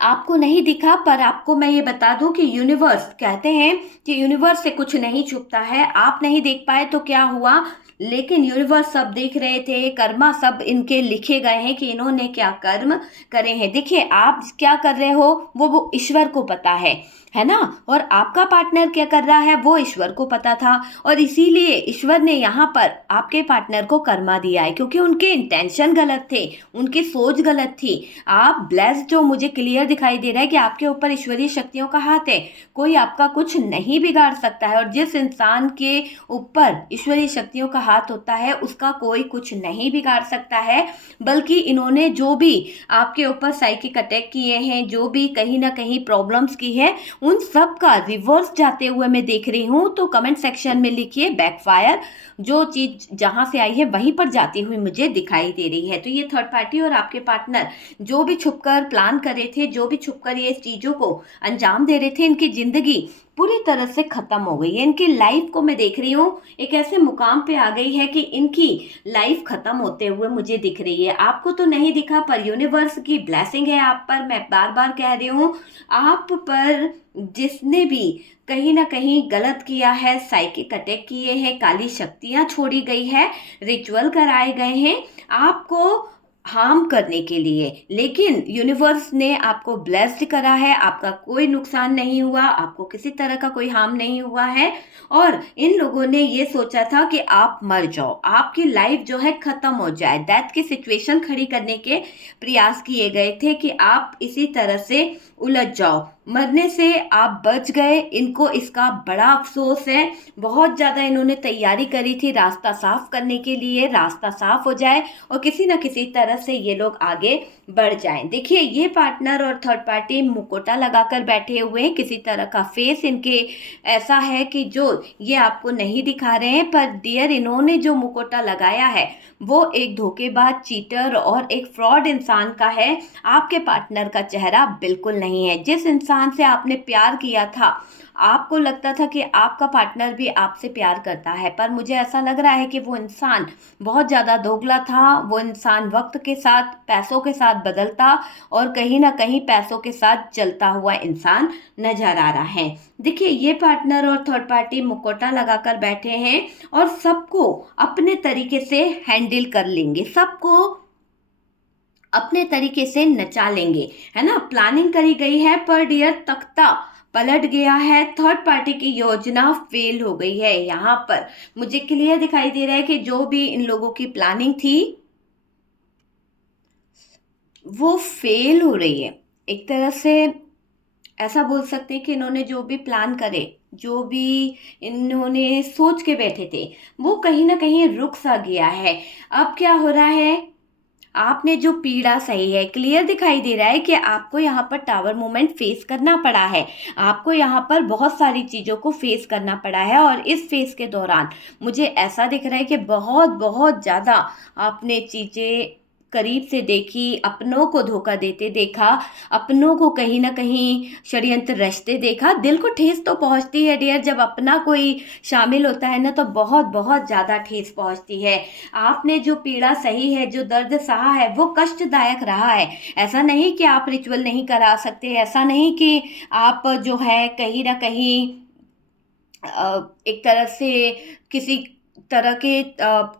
आपको नहीं दिखा। पर आपको मैं ये बता दूं कि यूनिवर्स, कहते हैं कि यूनिवर्स से कुछ नहीं छुपता है। आप नहीं देख पाए तो क्या हुआ, लेकिन यूनिवर्स सब देख रहे थे, कर्मा सब इनके लिखे गए हैं कि इन्होंने क्या कर्म करे हैं। देखिए, आप क्या कर रहे हो वो ईश्वर को पता है ना। और आपका पार्टनर क्या कर रहा है वो ईश्वर को पता था, और इसीलिए ईश्वर ने यहाँ पर आपके पार्टनर को कर्मा दिया है, क्योंकि उनके इंटेंशन गलत थे, उनकी सोच गलत थी। आप ब्लेस्ड हो, मुझे क्लियर दिखाई दे रहा है कि आपके ऊपर ईश्वरीय शक्तियों का हाथ है, कोई आपका कुछ नहीं बिगाड़ सकता है। और जिस इंसान के ऊपर ईश्वरीय शक्तियों का हाथ होता है, उसका कोई कुछ नहीं बिगाड़ सकता है। बल्कि इन्होंने जो भी आपके ऊपर साइकिक अटैक किए हैं, जो भी कहीं ना कहीं प्रॉब्लम्स की है, उन सब का रिवर्स जाते हुए मैं देख रही हूँ। तो कमेंट सेक्शन में लिखिए बैकफायर, जो चीज जहां से आई है वहीं पर जाती हुई मुझे दिखाई दे रही है। तो ये थर्ड पार्टी और आपके पार्टनर जो भी छुपकर प्लान कर रहे थे, जो भी छुपकर ये चीजों को अंजाम दे रहे थे, इनकी जिंदगी पूरी तरह से खत्म हो गई है। इनकी लाइफ को मैं देख रही हूँ एक ऐसे मुकाम पे आ गई है कि इनकी लाइफ खत्म होते हुए मुझे दिख रही है। आपको तो नहीं दिखा, पर यूनिवर्स की ब्लेसिंग है आप पर। मैं बार बार कह रही हूँ, आप पर जिसने भी कहीं ना कहीं गलत किया है, साइकिक अटैक किए हैं, काली शक्तियां छोड़ी गई है, रिचुअल कराए गए हैं आपको हार्म करने के लिए, लेकिन यूनिवर्स ने आपको ब्लेस्ड करा है। आपका कोई नुकसान नहीं हुआ, आपको किसी तरह का कोई हार्म नहीं हुआ है। और इन लोगों ने ये सोचा था कि आप मर जाओ, आपकी लाइफ जो है खत्म हो जाए, डेथ की सिचुएशन खड़ी करने के प्रयास किए गए थे कि आप इसी तरह से उलझ जाओ, मरने से आप बच गए। इनको इसका बड़ा अफसोस है, बहुत ज़्यादा इन्होंने तैयारी करी थी रास्ता साफ करने के लिए, रास्ता साफ हो जाए और किसी न किसी तरह से ये लोग आगे बढ़ जाएं। देखिए, ये पार्टनर और थर्ड पार्टी मुकोटा लगाकर बैठे हुए हैं, किसी तरह का फेस इनके ऐसा है कि जो ये आपको नहीं दिखा रहे हैं, पर डियर इन्होंने जो मुकोटा लगाया है वो एक धोखेबाज, चीटर और एक फ्रॉड इंसान का है, आपके पार्टनर का चेहरा बिल्कुल नहीं है। जिस इंसान से आपने प्यार किया था, आपको लगता था कि आपका पार्टनर भी आपसे प्यार करता है, पर मुझे ऐसा लग रहा है कि वो इंसान बहुत ज़्यादा दोगला था। वो इंसान वक्त के साथ, पैसों के साथ बदलता और कहीं ना कहीं पैसों के साथ चलता हुआ इंसान नजर आ रहा है। देखिए, ये पार्टनर और थर्ड पार्टी मुखौटा लगाकर बैठे हैं और सबको अपने तरीके से हैंडल कर लेंगे, सबको अपने तरीके से नचा लेंगे, है ना। प्लानिंग करी गई है, पर डियर तख्ता पलट गया है। थर्ड पार्टी की योजना फेल हो गई है। यहाँ पर मुझे क्लियर दिखाई दे रहा है कि जो भी इन लोगों की प्लानिंग थी वो फेल हो रही है। एक तरह से ऐसा बोल सकते हैं कि इन्होंने जो भी प्लान करे, जो भी इन्होंने सोच के बैठे थे, वो कहीं ना कहीं रुक सा गया है। अब क्या हो रहा है, आपने जो पीड़ा सही है, क्लियर दिखाई दे रहा है कि आपको यहाँ पर टावर मोमेंट फेस करना पड़ा है। आपको यहाँ पर बहुत सारी चीज़ों को फेस करना पड़ा है और इस फेस के दौरान मुझे ऐसा दिख रहा है कि बहुत बहुत ज़्यादा आपने चीज़ें करीब से देखी, अपनों को धोखा देते देखा, अपनों को कहीं ना कहीं षड्यंत्र रचते देखा। दिल को ठेस तो पहुंचती है डियर, जब अपना कोई शामिल होता है ना, तो बहुत बहुत ज़्यादा ठेस पहुंचती है। आपने जो पीड़ा सही है, जो दर्द सहा है, वो कष्टदायक रहा है। ऐसा नहीं कि आप रिचुअल नहीं करा सकते, ऐसा नहीं कि आप जो है कहीं ना कहीं एक तरह से किसी तरह के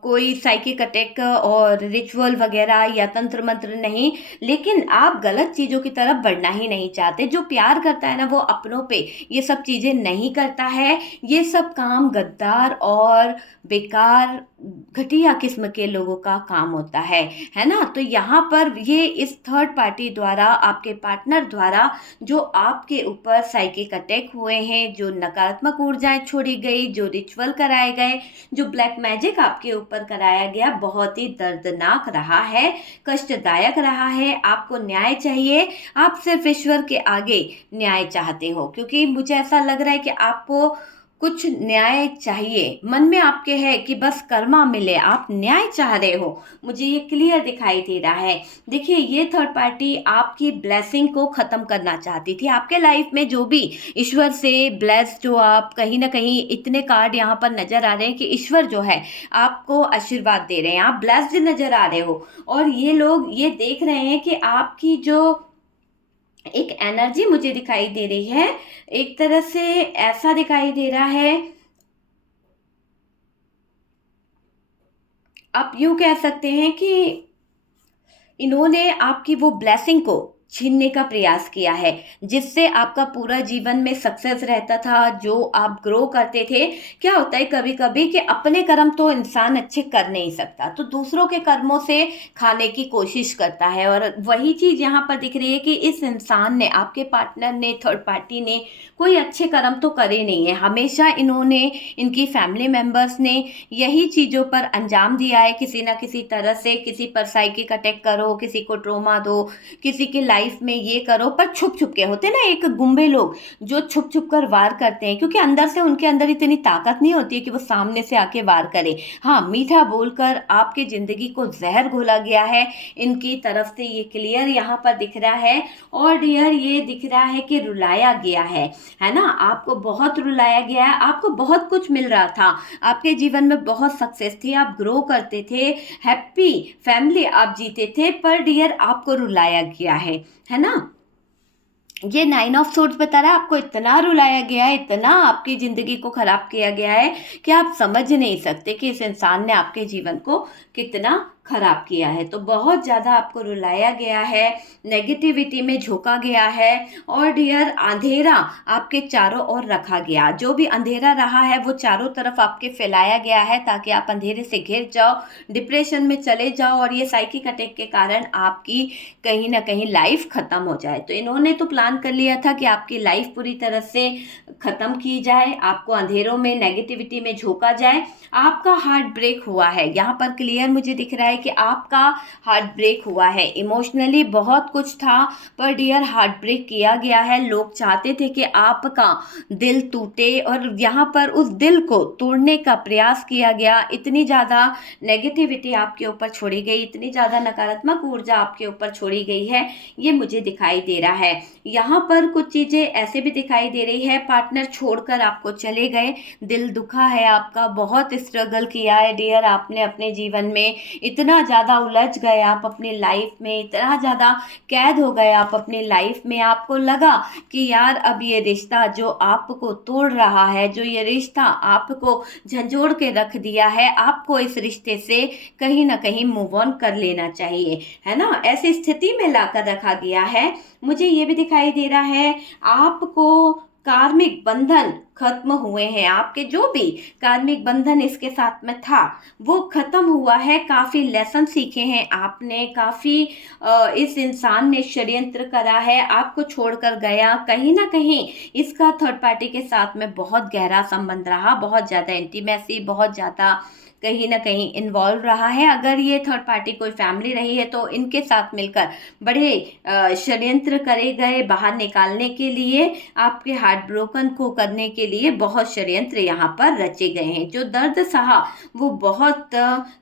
कोई साइकिक अटैक और रिचुअल वगैरह या तंत्र मंत्र नहीं, लेकिन आप गलत चीज़ों की तरफ बढ़ना ही नहीं चाहते। जो प्यार करता है ना, वो अपनों पे ये सब चीज़ें नहीं करता है। ये सब काम गद्दार और बेकार, घटिया किस्म के लोगों का काम होता है ना। तो यहाँ पर ये इस थर्ड पार्टी द्वारा, आपके पार्टनर द्वारा जो आपके ऊपर साइकिक अटैक हुए हैं, जो नकारात्मक ऊर्जाएं छोड़ी गई, जो रिचुअल कराए गए, जो ब्लैक मैजिक आपके ऊपर कराया गया, बहुत ही दर्दनाक रहा है, कष्टदायक रहा है। आपको न्याय चाहिए, आप सिर्फ ईश्वर के आगे न्याय चाहते हो, क्योंकि मुझे ऐसा लग रहा है कि आपको कुछ न्याय चाहिए, मन में आपके है कि बस कर्मा मिले, आप न्याय चाह रहे हो, मुझे ये क्लियर दिखाई दे रहा है। देखिए, ये थर्ड पार्टी आपकी ब्लेसिंग को ख़त्म करना चाहती थी। आपके लाइफ में जो भी ईश्वर से ब्लेस, जो आप कहीं ना कहीं, इतने कार्ड यहाँ पर नज़र आ रहे हैं कि ईश्वर जो है आपको आशीर्वाद दे रहे हैं, आप ब्लेस्ड नज़र आ रहे हो। और ये लोग ये देख रहे हैं कि आपकी जो एक एनर्जी मुझे दिखाई दे रही है, एक तरह से ऐसा दिखाई दे रहा है, आप यूं कह सकते हैं कि इन्होंने आपकी वो ब्लेसिंग को छीनने का प्रयास किया है, जिससे आपका पूरा जीवन में सक्सेस रहता था, जो आप ग्रो करते थे। क्या होता है कभी कभी कि अपने कर्म तो इंसान अच्छे कर नहीं सकता, तो दूसरों के कर्मों से खाने की कोशिश करता है। और वही चीज़ यहाँ पर दिख रही है कि इस इंसान ने, आपके पार्टनर ने, थर्ड पार्टी ने कोई अच्छे कर्म तो करे नहीं है। हमेशा इन्होंने, इनकी फैमिली मेम्बर्स ने यही चीज़ों पर अंजाम दिया है, किसी ना किसी तरह से। किसी पर साइकिक अटैक करो, किसी को ट्रोमा दो, किसी की लाइफ में ये करो, पर छुप छुप के। होते ना एक गुंबे लोग जो छुप छुप कर वार करते हैं, क्योंकि अंदर से उनके अंदर इतनी ताकत नहीं होती है कि वो सामने से आके वार करे। हाँ, मीठा बोलकर आपकी जिंदगी को जहर घोला गया है इनकी तरफ से, ये क्लियर यहाँ पर दिख रहा है। और डियर, ये दिख रहा है कि रुलाया गया है ना। आपको बहुत रुलाया गया है, आपको बहुत कुछ मिल रहा था, आपके जीवन में बहुत सक्सेस थी, आप ग्रो करते थे, हैप्पी फैमिली आप जीते थे, पर डियर आपको रुलाया गया है ना। ये 9 ऑफ सोर्ड्स बता रहा है आपको इतना रुलाया गया है, इतना आपकी ज़िंदगी को ख़राब किया गया है कि आप समझ नहीं सकते कि इस इंसान ने आपके जीवन को कितना ख़राब किया है। तो बहुत ज़्यादा आपको रुलाया गया है, नेगेटिविटी में झोंका गया है। और डियर, अंधेरा आपके चारों ओर रखा गया, जो भी अंधेरा रहा है वो चारों तरफ आपके फैलाया गया है, ताकि आप अंधेरे से घिर जाओ, डिप्रेशन में चले जाओ, और ये साइकिक अटैक के कारण आपकी कहीं ना कहीं लाइफ ख़त्म हो जाए। तो इन्होंने तो प्लान कर लिया था कि आपकी लाइफ पूरी तरह से ख़त्म की जाए, आपको अंधेरों में, नेगेटिविटी में झोंका जाए, आपका हार्ट ब्रेक हुआ है। यहाँ पर क्लियर मुझे दिख रहा है है कि आपका हार्ट ब्रेक हुआ है, इमोशनली बहुत कुछ था, पर डियर हार्ट ब्रेक किया गया है। लोग चाहते थे कि आपका दिल टूटे और यहाँ पर उस दिल को तोड़ने का प्रयास किया गया। इतनी ज़्यादा नेगेटिविटी आपके ऊपर छोड़ी गई, इतनी ज़्यादा नकारात्मक ऊर्जा आपके ऊपर छोड़ी गई है, ये मुझे दिखाई दे रहा है। यहाँ पर कुछ चीज़ें ऐसे भी दिखाई दे रही है, पार्टनर छोड़कर आपको चले गए, दिल दुखा है आपका, बहुत स्ट्रगल किया है डियर आपने अपने जीवन में, इतना ज़्यादा उलझ गए आप अपनी लाइफ में, इतना ज़्यादा कैद हो गए आप अपनी लाइफ में। आपको लगा कि यार अब ये रिश्ता जो आपको तोड़ रहा है, जो ये रिश्ता आपको झंझोड़ के रख दिया है, आपको इस रिश्ते से कहीं ना कहीं मूव ऑन कर लेना चाहिए, है ना। ऐसी स्थिति में लाकर रखा गया है। मुझे ये भी दिखाई दे रहा है आपको कार्मिक बंधन खत्म हुए हैं, आपके जो भी कार्मिक बंधन इसके साथ में था वो खत्म हुआ है। काफ़ी लेसन सीखे हैं आपने, काफ़ी इस इंसान ने षड्यंत्र करा है, आपको छोड़कर गया। कहीं ना कहीं इसका थर्ड पार्टी के साथ में बहुत गहरा संबंध रहा, बहुत ज़्यादा इंटीमेसी, बहुत ज़्यादा कहीं ना कहीं इन्वॉल्व रहा है। अगर ये थर्ड पार्टी कोई फैमिली रही है तो इनके साथ मिलकर बड़े षड्यंत्र करे गए बाहर निकालने के लिए, आपके हार्ट ब्रोकन को करने के लिए बहुत षड्यंत्र यहाँ पर रचे गए हैं। जो दर्द सहा वो बहुत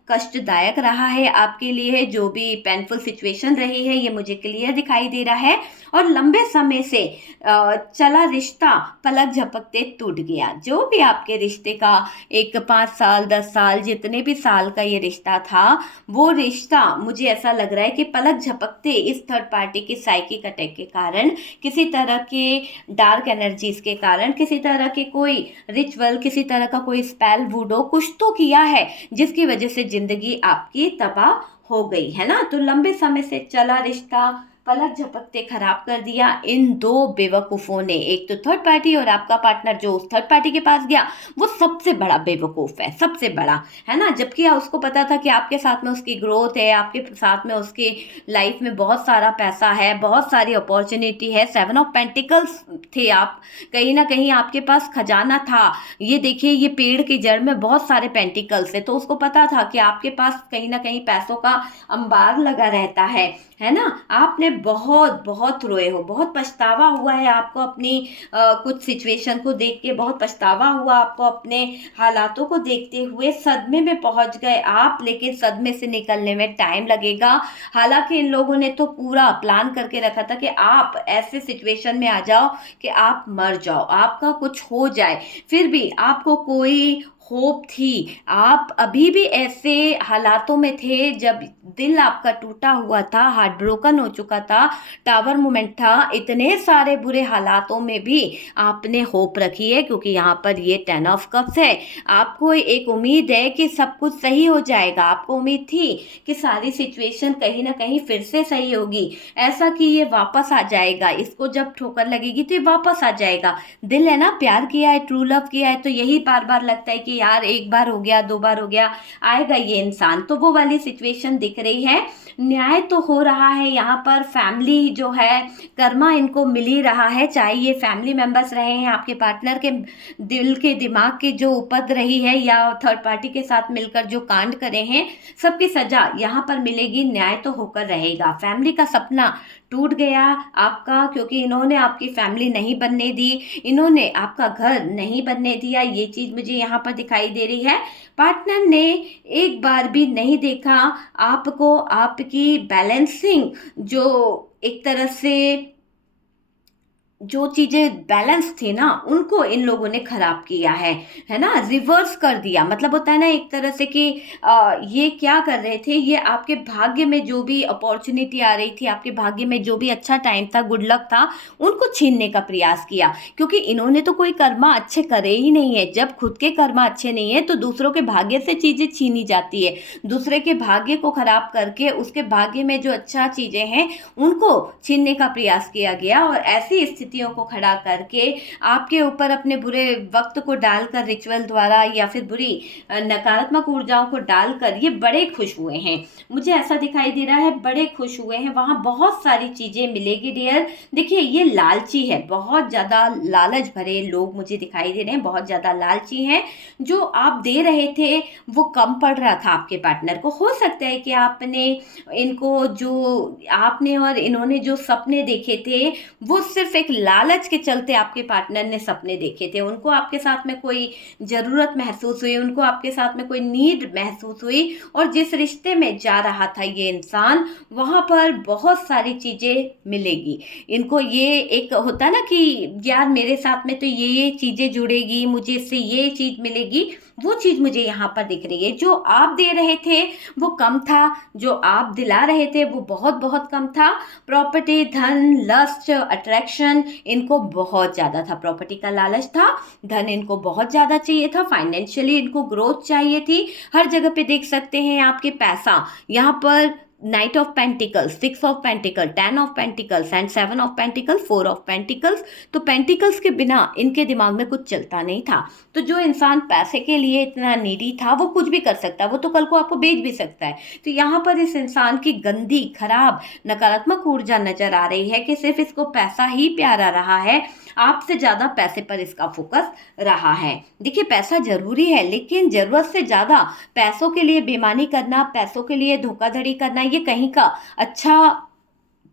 कष्टदायक रहा है आपके लिए, जो भी पेनफुल सिचुएशन रही है ये मुझे क्लियर दिखाई दे रहा है। और लंबे समय से चला रिश्ता पलक झपकते टूट गया। जो भी आपके रिश्ते का एक 5 साल 10 साल जितने भी साल का ये रिश्ता था, वो रिश्ता मुझे ऐसा लग रहा है कि पलक झपकते इस थर्ड पार्टी की साइकिक अटैक के कारण, किसी तरह के डार्क एनर्जीज के कारण, किसी तरह के कोई रिचुअल, किसी तरह का कोई स्पेल वुडो कुछ तो किया है जिसकी वजह से जिंदगी आपकी तबाह हो गई, है ना। तो लंबे समय से चला रिश्ता पलक झपकते खराब कर दिया इन दो बेवकूफ़ों ने। एक तो थर्ड पार्टी और आपका पार्टनर जो उस थर्ड पार्टी के पास गया वो सबसे बड़ा बेवकूफ़ है, सबसे बड़ा, है ना। जबकि उसको पता था कि आपके साथ में उसकी ग्रोथ है, आपके साथ में उसकी लाइफ में बहुत सारा पैसा है, बहुत सारी अपॉर्चुनिटी है। 7 ऑफ पेंटिकल्स थे आप, कहीं ना कहीं आपके पास खजाना था। ये देखिए, ये पेड़ की जड़ में बहुत सारे पेंटिकल्स है, तो उसको पता था कि आपके पास कहीं ना कहीं पैसों का अंबार लगा रहता है ना। आपने बहुत बहुत रोए हो, बहुत पछतावा हुआ है आपको अपनी कुछ सिचुएशन को देख के, बहुत पछतावा हुआ आपको अपने हालातों को देखते हुए। सदमे में पहुंच गए आप, लेकिन सदमे से निकलने में टाइम लगेगा। हालांकि इन लोगों ने तो पूरा प्लान करके रखा था कि आप ऐसे सिचुएशन में आ जाओ कि आप मर जाओ, आपका कुछ हो जाए, फिर भी आपको कोई होप थी। आप अभी भी ऐसे हालातों में थे जब दिल आपका टूटा हुआ था, हार्ट ब्रोकन हो चुका था, टावर मोमेंट था, इतने सारे बुरे हालातों में भी आपने होप रखी है, क्योंकि यहाँ पर ये 10 ऑफ कप्स है। आपको एक उम्मीद है कि सब कुछ सही हो जाएगा, आपको उम्मीद थी कि सारी सिचुएशन कहीं ना कहीं फिर से सही होगी, ऐसा कि ये वापस आ जाएगा, इसको जब ठोकर लगेगी तो ये वापस आ जाएगा। दिल है ना, प्यार किया है, ट्रू लव किया है, तो यही बार बार लगता है कि यार एक बार हो गया, 2 बार हो गया, आएगा ये इंसान। तो वो वाली सिचुएशन दिख रही है। न्याय तो हो रहा है यहाँ पर, फैमिली जो है कर्मा इनको मिल ही रहा है, चाहे ये फैमिली मेंबर्स रहे हैं, आपके पार्टनर के दिल के दिमाग की जो उपद रही है, या थर्ड पार्टी के साथ मिलकर जो कांड करे हैं, सबकी सजा यहाँ पर मिलेगी, न्याय तो होकर रहेगा। फैमिली का सपना टूट गया आपका, क्योंकि इन्होंने आपकी फैमिली नहीं बनने दी, इन्होंने आपका घर नहीं बनने दिया, ये चीज़ मुझे यहाँ पर दिखाई दे रही है। पार्टनर ने एक बार भी नहीं देखा आपको, आपकी बैलेंसिंग जो एक तरह से जो चीज़ें बैलेंस थी ना, उनको इन लोगों ने ख़राब किया है ना, रिवर्स कर दिया। मतलब होता है ना एक तरह से कि ये क्या कर रहे थे, ये आपके भाग्य में जो भी अपॉर्चुनिटी आ रही थी, आपके भाग्य में जो भी अच्छा टाइम था, गुड लक था, उनको छीनने का प्रयास किया। क्योंकि इन्होंने तो कोई कर्मा अच्छे करे ही नहीं है। जब खुद के कर्मा अच्छे नहीं है तो दूसरों के भाग्य से चीज़ें छीनी जाती है, दूसरे के भाग्य को ख़राब करके उसके भाग्य में जो अच्छा चीज़ें हैं उनको छीनने का प्रयास किया गया। और ऐसी स्थिति परिस्थितियों को खड़ा करके आपके ऊपर अपने बुरे वक्त को डालकर रिचुअल द्वारा या फिर बुरी नकारात्मक ऊर्जाओं को डालकर ये बड़े खुश हुए हैं। मुझे ऐसा दिखाई दे रहा है, बड़े खुश हुए हैं। वहाँ बहुत सारी चीज़ें मिलेगी डियर। देखिए ये लालची है, बहुत ज़्यादा लालच भरे लोग मुझे दिखाई दे रहे हैं, बहुत ज़्यादा लालची हैं। जो आप दे रहे थे वो कम पड़ रहा था आपके पार्टनर को। हो सकता है कि आपने इनको जो आपने और इन्होंने जो सपने देखे थे वो सिर्फ एक लालच के चलते आपके पार्टनर ने सपने देखे थे। उनको आपके साथ में कोई ज़रूरत महसूस हुई, उनको आपके साथ में कोई नीड महसूस हुई, और जिस रिश्ते में जा रहा था ये इंसान वहाँ पर बहुत सारी चीज़ें मिलेगी इनको। ये एक होता है ना कि यार मेरे साथ में तो ये चीज़ें जुड़ेगी, मुझे इससे ये चीज़ मिलेगी, वो चीज़ मुझे यहाँ पर दिख रही है। जो आप दे रहे थे वो कम था, जो आप दिला रहे थे वो बहुत बहुत कम था। प्रॉपर्टी, धन, लस्ट, अट्रैक्शन इनको बहुत ज़्यादा था। प्रॉपर्टी का लालच था, धन इनको बहुत ज़्यादा चाहिए था, फाइनेंशियली इनको ग्रोथ चाहिए थी। हर जगह पे देख सकते हैं आपके पैसा, यहाँ पर night of pentacles, 6 of pentacle, 10 of pentacles and 7 of pentacle, 4 of pentacles. तो पेंटिकल्स के बिना इनके दिमाग में कुछ चलता नहीं था। तो जो इंसान पैसे के लिए इतना नीडी था वो कुछ भी कर सकता है, वो तो कल को आपको बेच भी सकता है। तो यहाँ पर इस इंसान की गंदी, खराब, नकारात्मक ऊर्जा नजर आ रही है कि सिर्फ इसको पैसा ही प्यारा रहा है, आपसे ज़्यादा पैसे पर इसका फोकस रहा है। देखिए पैसा ज़रूरी है, लेकिन ज़रूरत से ज़्यादा पैसों के लिए बेईमानी करना, पैसों के लिए धोखाधड़ी करना, ये कहीं का अच्छा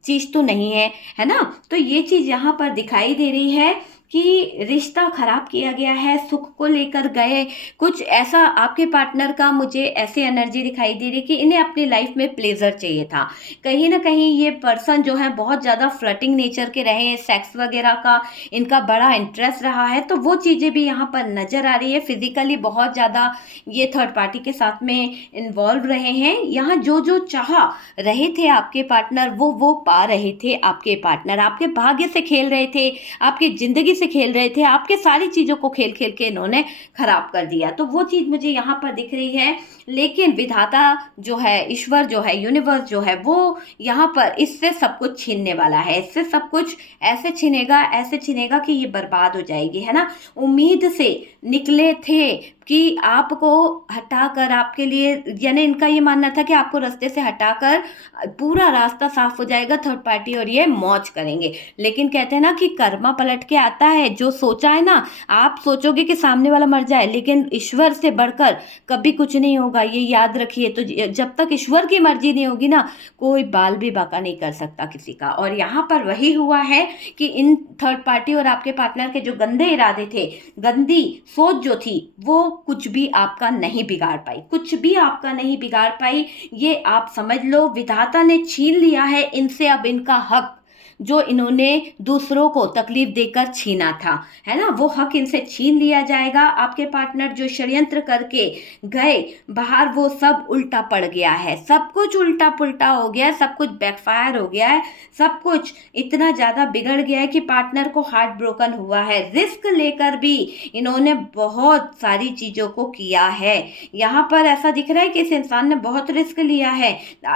चीज़ तो नहीं है, है ना। तो ये चीज़ यहाँ पर दिखाई दे रही है कि रिश्ता खराब किया गया है, सुख को लेकर गए कुछ ऐसा। आपके पार्टनर का मुझे ऐसे एनर्जी दिखाई दे रही कि इन्हें अपनी लाइफ में प्लेजर चाहिए था। कहीं ना कहीं ये पर्सन जो है बहुत ज़्यादा फ्लर्टिंग नेचर के रहे हैं, सेक्स वगैरह का इनका बड़ा इंटरेस्ट रहा है, तो वो चीज़ें भी यहाँ पर नज़र आ रही है। फिजिकली बहुत ज़्यादा ये थर्ड पार्टी के साथ में इन्वॉल्व रहे हैं। यहाँ जो जो चाह रहे थे आपके पार्टनर वो पा रहे थे। आपके पार्टनर आपके भाग्य से खेल रहे थे, आपकी ज़िंदगी से खेल रहे थे, आपके सारी चीज़ों को खेल खेल के इन्होंने खराब कर दिया। तो वो चीज़ मुझे यहाँ पर दिख रही है। लेकिन विधाता जो है, ईश्वर जो है, यूनिवर्स जो है, वो यहाँ पर इससे सब कुछ छीनने वाला है। इससे सब कुछ ऐसे छीनेगा, ऐसे छीनेगा कि ये बर्बाद हो जाएगी, है ना। उम्मीद से निकले थे कि आपको हटाकर, आपके लिए, यानी इनका ये मानना था कि आपको रास्ते से हटाकर पूरा रास्ता साफ हो जाएगा थर्ड पार्टी और ये मौज करेंगे। लेकिन कहते हैं ना कि कर्मा पलट के आता है। जो सोचा है ना, आप सोचोगे कि सामने वाला मर जाए, लेकिन ईश्वर से बढ़कर कभी कुछ नहीं होगा, ये याद रखिए। तो जब तक ईश्वर की मर्जी नहीं होगी ना, कोई बाल भी बाका नहीं कर सकता किसी का। और यहाँ पर वही हुआ है कि इन थर्ड पार्टी और आपके पार्टनर के जो गंदे इरादे थे, गंदी सोच जो थी, वो कुछ भी आपका नहीं बिगाड़ पाई, कुछ भी आपका नहीं बिगाड़ पाई। ये आप समझ लो, विधाता ने छीन लिया है इनसे अब इनका हक, जो इन्होंने दूसरों को तकलीफ देकर छीना था, है ना, वो हक इनसे छीन लिया जाएगा। आपके पार्टनर जो षड्यंत्र करके गए बाहर, वो सब उल्टा पड़ गया है, सब कुछ उल्टा पुल्टा हो गया है, सब कुछ बैकफायर हो गया है, सब कुछ इतना ज़्यादा बिगड़ गया है कि पार्टनर को हार्ट ब्रोकन हुआ है। रिस्क लेकर भी इन्होंने बहुत सारी चीज़ों को किया है। यहाँ पर ऐसा दिख रहा है कि इस इंसान ने बहुत रिस्क लिया है।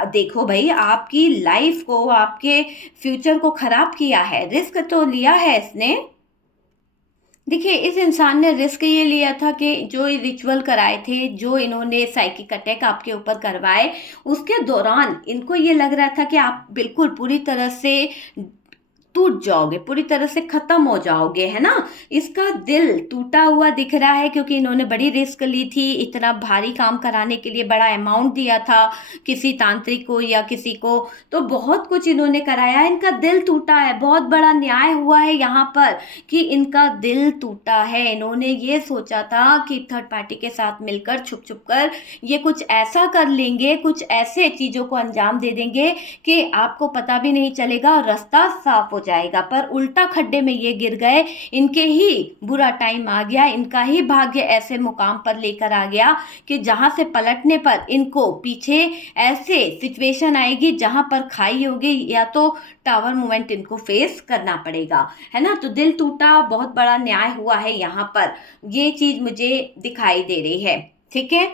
देखो भाई, आपकी लाइफ को, आपके फ्यूचर को खराब किया है, रिस्क तो लिया है इसने। देखिए इस इंसान ने रिस्क ये लिया था कि जो रिचुअल कराए थे, जो इन्होंने साइकिक अटैक आपके ऊपर करवाए, उसके दौरान इनको ये लग रहा था कि आप बिल्कुल पूरी तरह से टूट जाओगे, पूरी तरह से खत्म हो जाओगे, है ना। इसका दिल टूटा हुआ दिख रहा है क्योंकि इन्होंने बड़ी रिस्क ली थी। इतना भारी काम कराने के लिए बड़ा अमाउंट दिया था किसी तांत्रिक को या किसी को, तो बहुत कुछ इन्होंने कराया। इनका दिल टूटा है, बहुत बड़ा न्याय हुआ है यहाँ पर कि इनका दिल टूटा है। इन्होंने ये सोचा था कि थर्ड पार्टी के साथ मिलकर छुप छुप कर ये कुछ ऐसा कर लेंगे, कुछ ऐसे चीज़ों को अंजाम दे देंगे कि आपको पता भी नहीं चलेगा और रास्ता साफ हो जाएगा। पर उल्टा खड्डे में ये गिर गए, इनके ही बुरा टाइम आ गया, इनका ही भाग्य ऐसे मुकाम पर लेकर आ गया कि जहां से पलटने पर इनको पीछे ऐसे सिचुएशन आएगी जहां पर खाई होगी या तो टावर मूवमेंट इनको फेस करना पड़ेगा, है ना। तो दिल टूटा, बहुत बड़ा न्याय हुआ है यहाँ पर, ये चीज मुझे दिखाई दे रही है, ठीक है।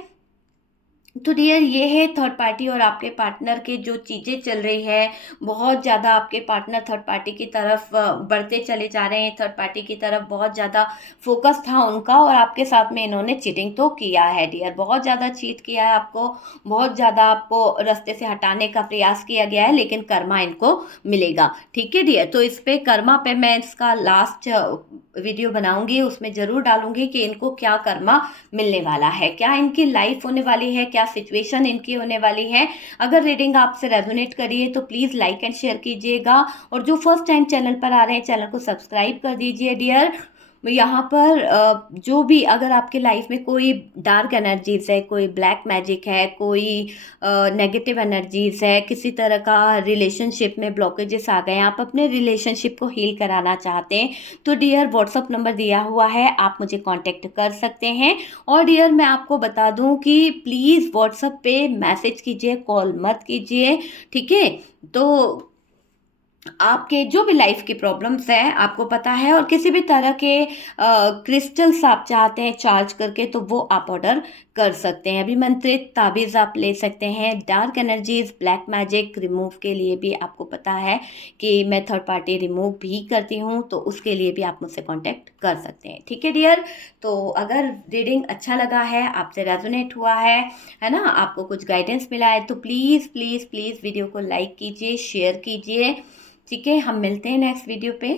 तो डियर ये है थर्ड पार्टी और आपके पार्टनर के जो चीज़ें चल रही है, बहुत ज़्यादा आपके पार्टनर थर्ड पार्टी की तरफ बढ़ते चले जा रहे हैं, थर्ड पार्टी की तरफ बहुत ज़्यादा फोकस था उनका और आपके साथ में इन्होंने चीटिंग तो किया है डियर, बहुत ज़्यादा चीट किया है आपको, बहुत ज़्यादा आपको रास्ते से हटाने का प्रयास किया गया है, लेकिन कर्मा इनको मिलेगा। ठीक है डियर, तो इस पे कर्मा पे मैं इसका लास्ट वीडियो बनाऊंगी, उसमें ज़रूर डालूंगी कि इनको क्या कर्मा मिलने वाला है, क्या इनकी लाइफ होने वाली है, क्या सिचुएशन इनकी होने वाली है। अगर रीडिंग आपसे रेजोनेट करी है तो प्लीज़ लाइक एंड शेयर कीजिएगा, और जो फर्स्ट टाइम चैनल पर आ रहे हैं चैनल को सब्सक्राइब कर दीजिए डियर। यहाँ पर जो भी अगर आपके लाइफ में कोई डार्क एनर्जीज है, कोई ब्लैक मैजिक है, कोई नेगेटिव एनर्जीज है, किसी तरह का रिलेशनशिप में ब्लॉकेजेस आ गए, आप अपने रिलेशनशिप को हील कराना चाहते हैं, तो डियर व्हाट्सअप नंबर दिया हुआ है, आप मुझे कांटेक्ट कर सकते हैं। और डियर मैं आपको बता दूं कि प्लीज़ व्हाट्सअप पे मैसेज कीजिए, कॉल मत कीजिए, ठीक है। तो आपके जो भी लाइफ की प्रॉब्लम्स हैं आपको पता है, और किसी भी तरह के क्रिस्टल्स आप चाहते हैं चार्ज करके, तो वो आप ऑर्डर कर सकते हैं। अभिमंत्रित ताबीज़ आप ले सकते हैं, dark energies black magic remove के लिए भी आपको पता है कि मैं थर्ड पार्टी रिमूव भी करती हूँ, तो उसके लिए भी आप मुझसे कांटेक्ट कर सकते हैं। ठीक है डियर, तो अगर रीडिंग अच्छा लगा है, आपसे रेजोनेट हुआ है ना, आपको कुछ गाइडेंस मिला है, तो प्लीज़ प्लीज़ प्लीज़ वीडियो को लाइक कीजिए, शेयर कीजिए। ठीक है, हम मिलते हैं नेक्स्ट वीडियो पे।